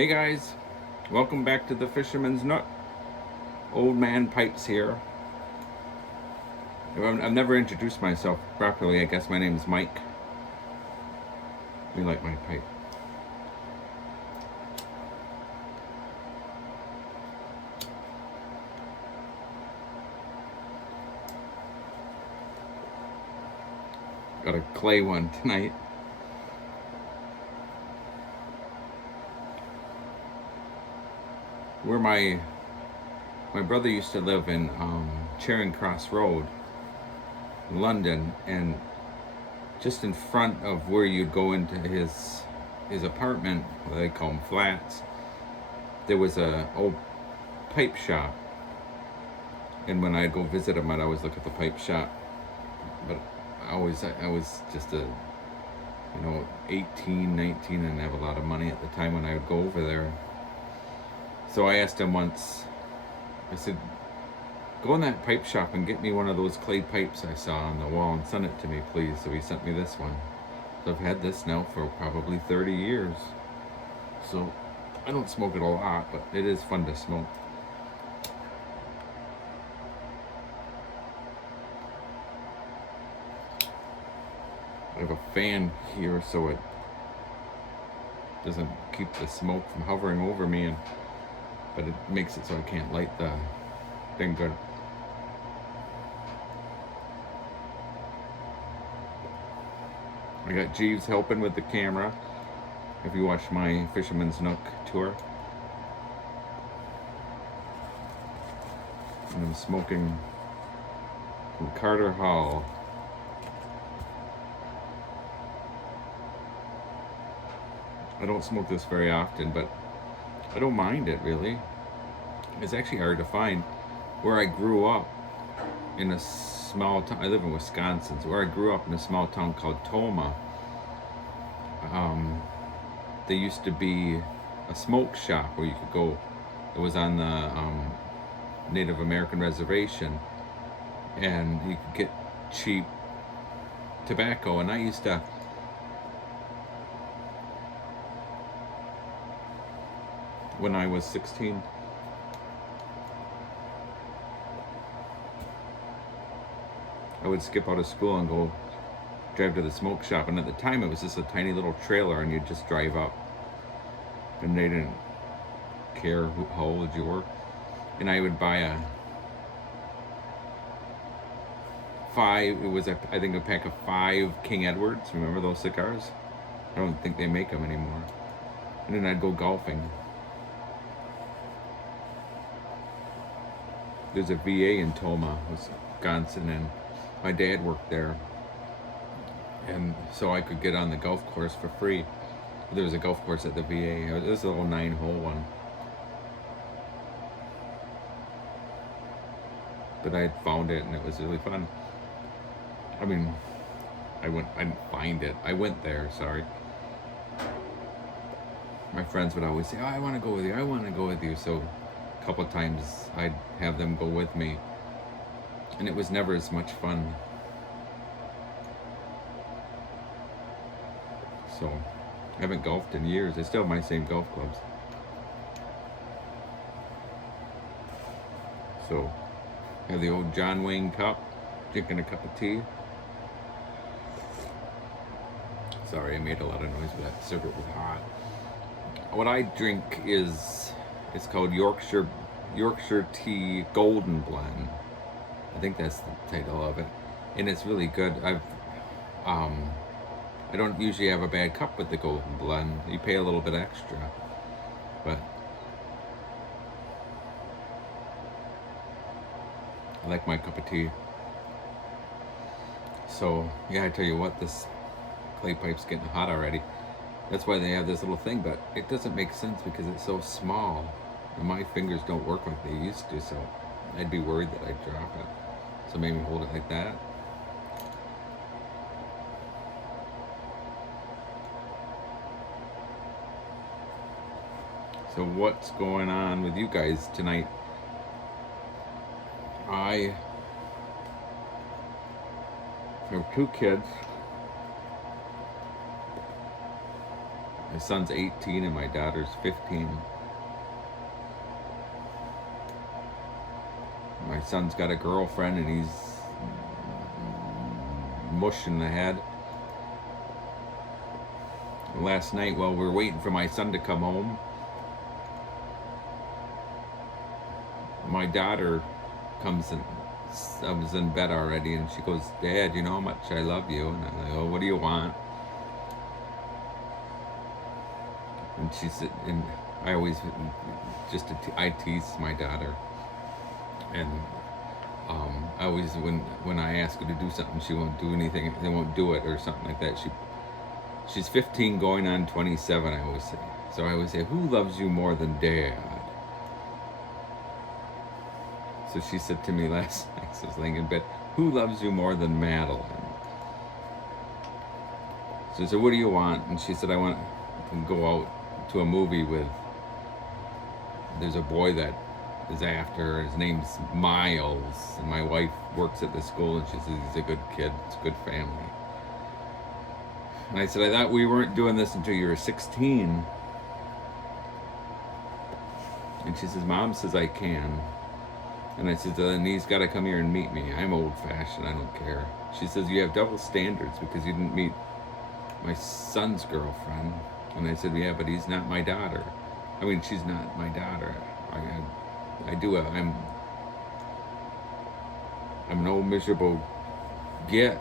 Hey guys, welcome back to the Fisherman's Nook. Old Man Pipes here. I've never introduced myself properly. I guess my name is Mike. You like my pipe. Got a clay one tonight. Where my brother used to live in Charing Cross Road, in London, and just in front of where you'd go into his apartment, they call them flats, there was a old pipe shop. And when I'd go visit him, I'd always look at the pipe shop. But I was just 18, 19, and didn't have a lot of money at the time when I would go over there. So I asked him once, I said, go in that pipe shop and get me one of those clay pipes I saw on the wall and send it to me, please. So he sent me this one. So I've had this now for probably 30 years. So I don't smoke it a lot, but it is fun to smoke. I have a fan here so it doesn't keep the smoke from hovering over me, but it makes it so I can't light the thing good. I got Jeeves helping with the camera. If you watch my Fisherman's Nook tour. And I'm smoking from Carter Hall. I don't smoke this very often, but I don't mind it really. It's actually hard to find. Where I grew up in a small town, I live in Wisconsin, so where I grew up in a small town called Toma, there used to be a smoke shop where you could go. It was on the Native American reservation, and you could get cheap tobacco. And I used to, when I was 16, I would skip out of school and go drive to the smoke shop. And at the time, it was just a tiny little trailer, and you'd just drive up. And they didn't care how old you were. And I would buy I think a pack of 5 King Edwards. Remember those cigars? I don't think they make them anymore. And then I'd go golfing. There's a VA in Toma, Wisconsin, and my dad worked there. And so I could get on the golf course for free. There was a golf course at the VA. It was a little 9-hole one. But I found it, and it was really fun. I mean, I didn't find it. I went there, sorry. My friends would always say, oh, I want to go with you. I want to go with you. So a couple of times I'd have them go with me. And it was never as much fun. So I haven't golfed in years. I still have my same golf clubs. So I have the old John Wayne cup, drinking a cup of tea. Sorry, I made a lot of noise, but that cigarette was hot. What I drink it's called Yorkshire Tea Golden Blend. I think that's the title of it, and it's really good. I don't usually have a bad cup with the Golden Blend. You pay a little bit extra, but I like my cup of tea. So yeah, I tell you what, this clay pipe's getting hot already. That's why they have this little thing, but it doesn't make sense because it's so small, and my fingers don't work like they used to. So I'd be worried that I'd drop it. So maybe hold it like that. So what's going on with you guys tonight? I have 2 kids. My son's 18 and my daughter's 15. My son's got a girlfriend and he's mushing the head. Last night, while we were waiting for my son to come home, my daughter comes in. I was in bed already, and she goes, "Dad, you know how much I love you?" And I'm like, "Oh, what do you want?" And she said, and I always I tease my daughter, and I always when I ask her to do something, she won't do anything. They won't do it or something like that. She's 15, going on 27. I always say. So I always say, "Who loves you more than Dad?" So she said to me last night, so I was laying in bed, "Who loves you more than Madeline?" So I said, "What do you want?" And she said, "I want to go out to a movie with, there's a boy that is after her. His name's Miles. And my wife works at the school, and she says he's a good kid. It's a good family." And I said, "I thought we weren't doing this until you were 16. And she says, "Mom says I can." And I said, "Then he's got to come here and meet me. I'm old-fashioned. I don't care." She says, "You have double standards because you didn't meet my son's girlfriend." And I said, "Yeah, but he's not my daughter. I mean, she's not my daughter. I'm no miserable git,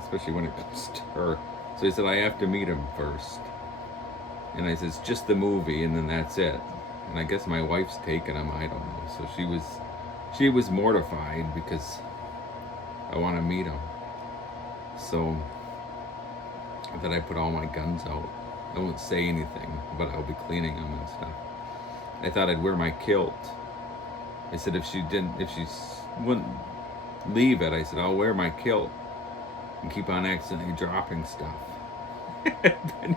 especially when it comes to her." So I said, "I have to meet him first." And I said, "It's just the movie, and then that's it." And I guess my wife's taken him. I don't know. So she was mortified because I want to meet him. So I thought I put all my guns out. I won't say anything, but I'll be cleaning them and stuff. I thought I'd wear my kilt. I said if she wouldn't leave it, I said I'll wear my kilt and keep on accidentally dropping stuff. Then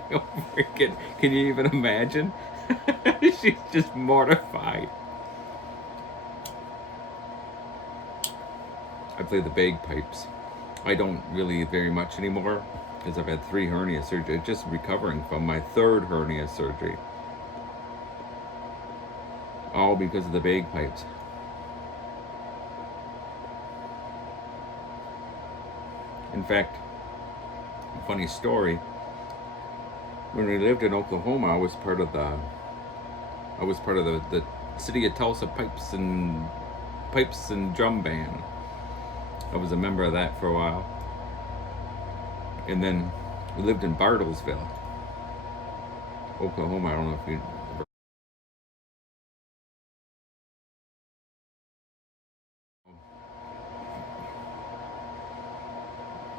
can you even imagine? She's just mortified. I play the bagpipes. I don't really very much anymore because I've had 3 hernia surgeries. Just recovering from my 3rd hernia surgery. All because of the bagpipes. In fact, funny story. When we lived in Oklahoma, I was part of the city of Tulsa pipes and drum band. I was a member of that for a while. And then we lived in Bartlesville, Oklahoma. I don't know if you.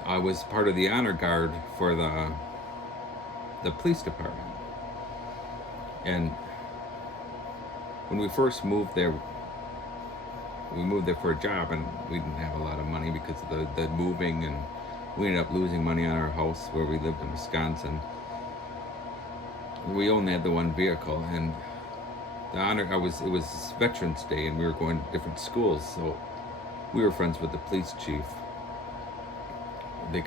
I was part of the honor guard for the police department. And when we first moved there, we moved there for a job, and we didn't have a lot of money because of the moving, and we ended up losing money on our house where we lived in Wisconsin. We only had the one vehicle, and it was Veterans Day, and we were going to different schools, so we were friends with the police chief. The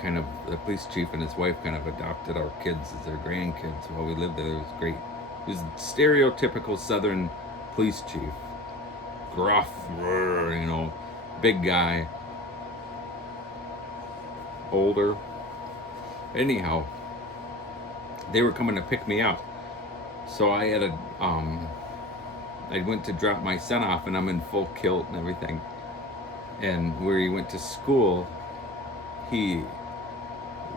police chief and his wife kind of adopted our kids as their grandkids while we lived there. It was great. It was stereotypical Southern police chief. Gruff, big guy. Older. Anyhow, they were coming to pick me up. So I went to drop my son off, and I'm in full kilt and everything. And where he went to school, we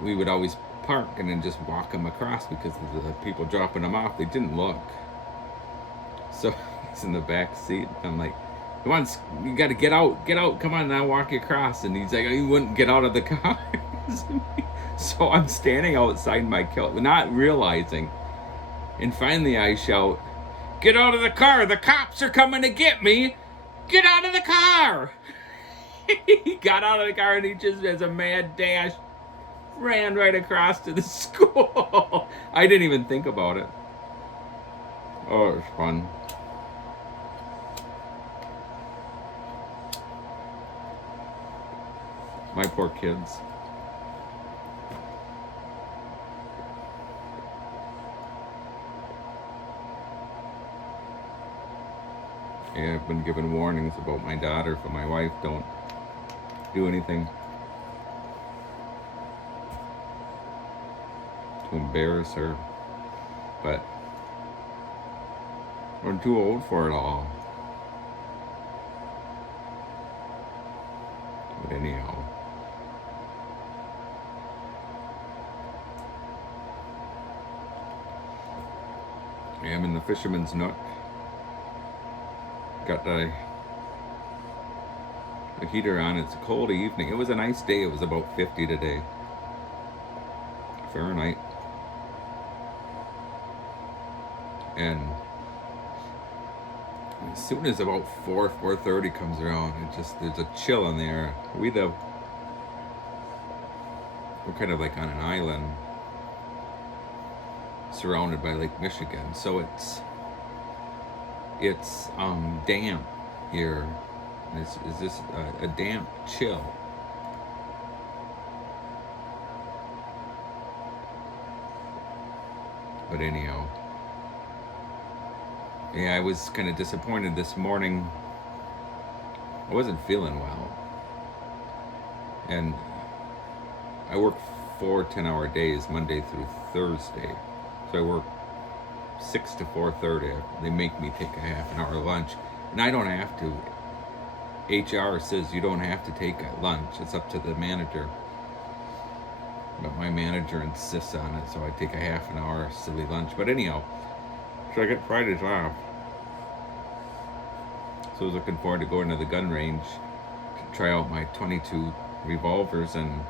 would always park and then just walk him across because of the people dropping him off. They didn't look. So he's in the back seat. I'm like, "Come on, you got to get out, come on, I'll walk you across." And he's like, "Oh, you wouldn't get out of the car." So I'm standing outside my kilt, not realizing. And finally I shout, "Get out of the car, the cops are coming to get me. Get out of the car." He got out of the car and he just, as a mad dash, ran right across to the school. I didn't even think about it. Oh, it was fun. My poor kids. I've been given warnings about my daughter from my wife. Don't do anything to embarrass her. But we're too old for it all. But anyhow. I am in the fisherman's nook. Got the heater on. It's a cold evening. It was a nice day. It was about 50 today. Fahrenheit. And as soon as about 4:30 comes around, there's a chill in the air. We're kind of like on an island surrounded by Lake Michigan, so it's damp here. It's just a damp chill. But anyhow, yeah, I was kind of disappointed this morning. I wasn't feeling well, and I work 4 10-hour days, Monday through Thursday. So I work 6 to 4:30. They make me take a half an hour lunch, and I don't have to. HR says you don't have to take a lunch. It's up to the manager. But my manager insists on it, so I take a half an hour silly lunch. But anyhow, so I get Fridays off. So I was looking forward to going to the gun range to try out my 22 revolvers, and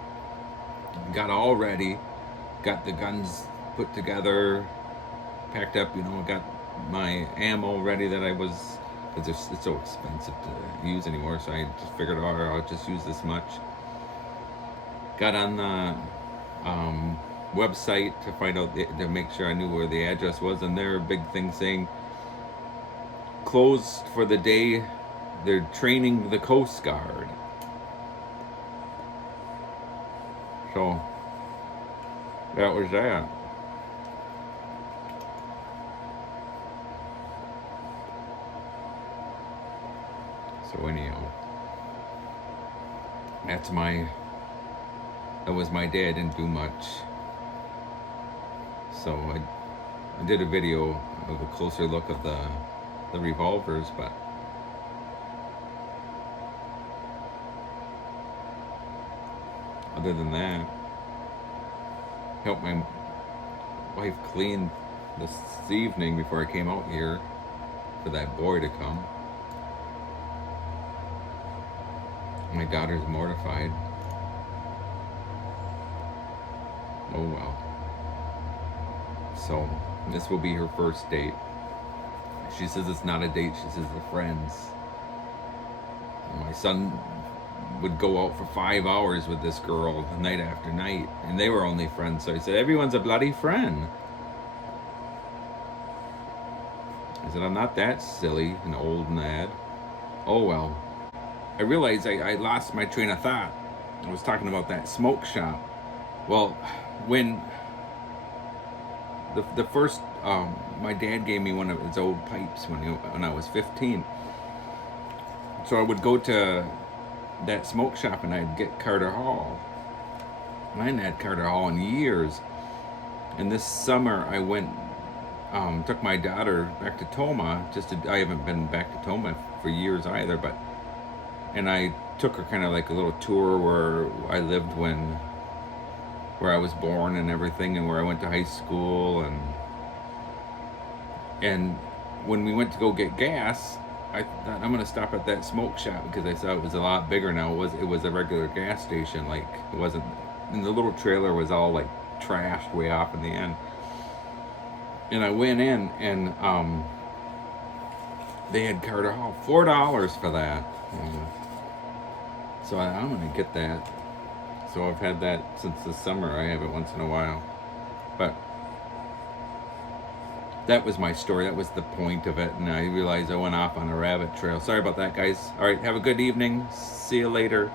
got all ready. Got the guns put together, packed up, got my ammo ready that it's so expensive to use anymore, so I just figured, I'll just use this much. Got on the website to find out, to make sure I knew where the address was, and there a big thing saying, closed for the day, they're training the Coast Guard. So, that was that. So anyhow, that was my day. I didn't do much. So I did a video of a closer look of the revolvers, but other than that, helped my wife clean this evening before I came out here for that boy to come. My daughter's mortified. Oh well. So, this will be her first date. She says it's not a date, she says they're friends. And my son would go out for 5 hours with this girl night after night, and they were only friends. So I said, everyone's a bloody friend. I said, I'm not that silly and old and mad. Oh well. I realized I lost my train of thought. I was talking about that smoke shop. Well, when the first, my dad gave me one of his old pipes when I was 15. So I would go to that smoke shop and I'd get Carter Hall. And I hadn't had Carter Hall in years. And this summer I went, took my daughter back to Toma. I haven't been back to Toma for years either, and I took her kind of like a little tour where I lived where I was born and everything, and where I went to high school, and when we went to go get gas, I thought I'm gonna stop at that smoke shop because I saw it was a lot bigger now. It was a regular gas station, like it wasn't, and the little trailer was all like trashed way off in the end. And I went in and they had Carter Hall, $4 for that. So I'm gonna get that. So I've had that since the summer. I have it once in a while. But that was my story. That was the point of it. And I realized I went off on a rabbit trail. Sorry about that, guys. All right, have a good evening. See you later.